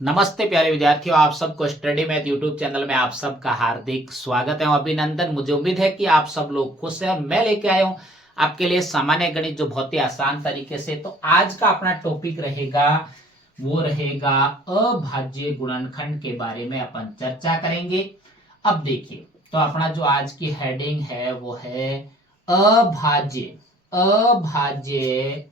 नमस्ते प्यारे विद्यार्थियों, आप सबको स्टडी मैथ यूट्यूब चैनल में आप सबका हार्दिक स्वागत है। अभिनंदन। मुझे उम्मीद है कि आप सब लोग खुश हैं और मैं लेके आया हूं आपके लिए सामान्य गणित जो बहुत ही आसान तरीके से। तो आज का अपना टॉपिक रहेगा वो रहेगा अभाज्य गुणनखंड के बारे में अपन चर्चा करेंगे। अब देखिए, तो अपना जो आज की हेडिंग है वो है अभाज्य अभाज्य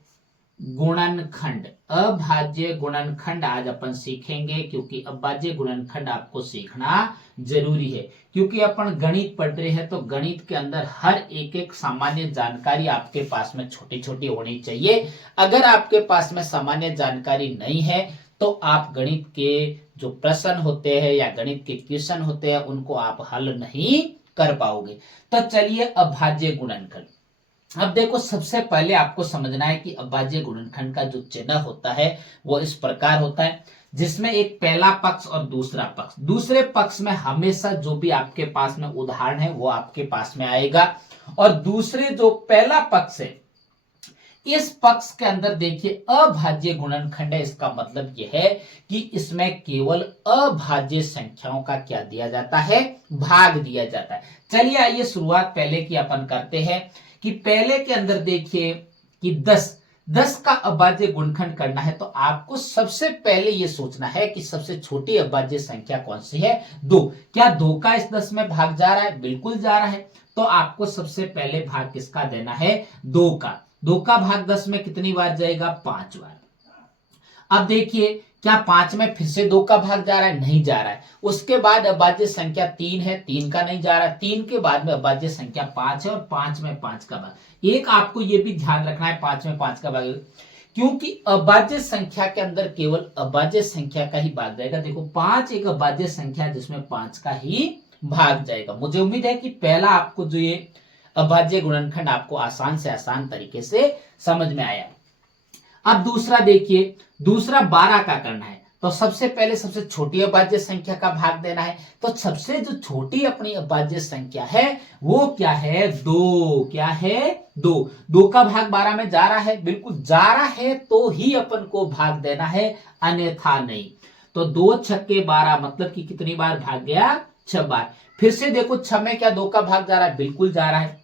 गुणनखंड। अभाज्य गुणनखंड आज अपन सीखेंगे, क्योंकि अभाज्य गुणनखंड आपको सीखना जरूरी है। क्योंकि अपन गणित पढ़ रहे हैं तो गणित के अंदर हर एक एक सामान्य जानकारी आपके पास में छोटी छोटी होनी चाहिए। अगर आपके पास में सामान्य जानकारी नहीं है तो आप गणित के जो प्रश्न होते हैं या गणित के क्वेश्चन होते हैं उनको आप हल नहीं कर पाओगे। तो चलिए, अभाज्य गुणनखंड। अब देखो, सबसे पहले आपको समझना है कि अभाज्य गुणनखंड का जो चिन्ह होता है वो इस प्रकार होता है, जिसमें एक पहला पक्ष और दूसरा पक्ष। दूसरे पक्ष में हमेशा जो भी आपके पास में उदाहरण है वो आपके पास में आएगा, और दूसरे जो पहला पक्ष है इस पक्ष के अंदर देखिए अभाज्य गुणनखंड है। इसका मतलब यह है कि इसमें केवल अभाज्य संख्याओं का क्या दिया जाता है, भाग दिया जाता है। चलिए आइए शुरुआत पहले की अपन करते हैं कि पहले के अंदर देखिए कि 10 का अभाज्य गुणनखंड करना है तो आपको सबसे पहले यह सोचना है कि सबसे छोटी अभाज्य संख्या कौन सी है, 2। क्या 2 का इस 10 में भाग जा रहा है? बिल्कुल जा रहा है। तो आपको सबसे पहले भाग किसका देना है? 2 का। 2 का भाग 10 में कितनी बार जाएगा? 5 बार। अब देखिए, क्या 5 में फिर से 2 का भाग जा रहा है? नहीं जा रहा है। उसके बाद अभाज्य संख्या 3 है, 3 का नहीं जा रहा है। 3 के बाद में अभाज्य संख्या 5 है और 5 में 5 का भाग। एक आपको यह भी ध्यान रखना है 5 में 5 का भाग, क्योंकि अभाज्य संख्या के अंदर केवल अभाज्य संख्या का ही भाग जाएगा। देखो, 5 एक अभाज्य संख्या जिसमें 5 का ही भाग जाएगा। मुझे उम्मीद है कि पहला आपको जो ये अभाज्य गुणनखंड आपको आसान से आसान तरीके से समझ में आया। अब दूसरा देखिए, दूसरा 12 का करना है तो सबसे पहले सबसे छोटी अभाज्य संख्या का भाग देना है। तो सबसे जो छोटी अपनी अभाज्य संख्या है वो क्या है? 2। क्या है? 2। 2 का भाग 12 में जा रहा है? बिल्कुल जा रहा है, तो ही अपन को भाग देना है, अन्यथा नहीं। तो 2 छक्के 12 मतलब कि कितनी बार भाग गया? 6 बार। फिर से देखो, 6 में क्या 2 का भाग जा रहा है? बिल्कुल जा रहा है।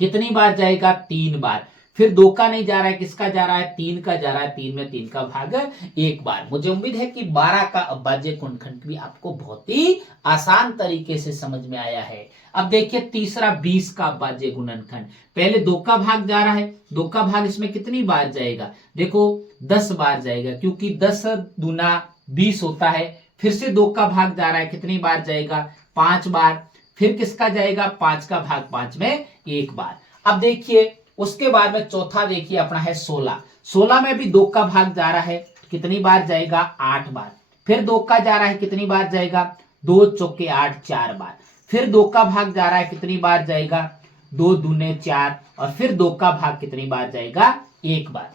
कितनी बार जाएगा? 3 बार। फिर 2 का नहीं जा रहा है, किसका जा रहा है? 3 का जा रहा है। 3 में 3 का भाग 1 बार। मुझे उम्मीद है कि 12 का अभाज्य गुणनखंड भी आपको बहुत ही आसान तरीके से समझ में आया है। अब देखिए तीसरा 20 का अभाज्य गुणनखंड। पहले 2 का भाग जा रहा है, 2 का भाग इसमें कितनी बार जाएगा? देखो 10 बार जाएगा, क्योंकि 10 दूना 20 होता है। फिर से 2 का भाग जा रहा है, कितनी बार जाएगा? 5 बार। फिर किसका जाएगा? 5 का भाग 5 में 1 बार। अब देखिए उसके बाद में चौथा देखिए अपना है 16। 16 में भी 2 का भाग जा रहा है, कितनी बार जाएगा? 8 बार। फिर 2 का जा रहा है, कितनी बार जाएगा? 2 चौके 8, 4 बार। फिर 2 का भाग जा रहा है, कितनी बार जाएगा? 2 दूने 4। और फिर 2 का भाग कितनी बार जाएगा? 1 बार।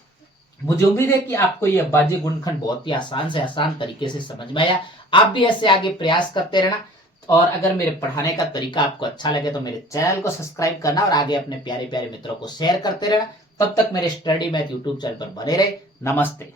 मुझे उम्मीद है कि आपको यह अभाज्य गुणनखंड बहुत ही आसान से आसान तरीके से समझ में आया। आप भी ऐसे आगे प्रयास करते रहना, और अगर मेरे पढ़ाने का तरीका आपको अच्छा लगे तो मेरे चैनल को सब्सक्राइब करना और आगे अपने प्यारे प्यारे मित्रों को शेयर करते रहना। तब तक मेरे स्टडी मैथ यूट्यूब चैनल पर बने रहे। नमस्ते।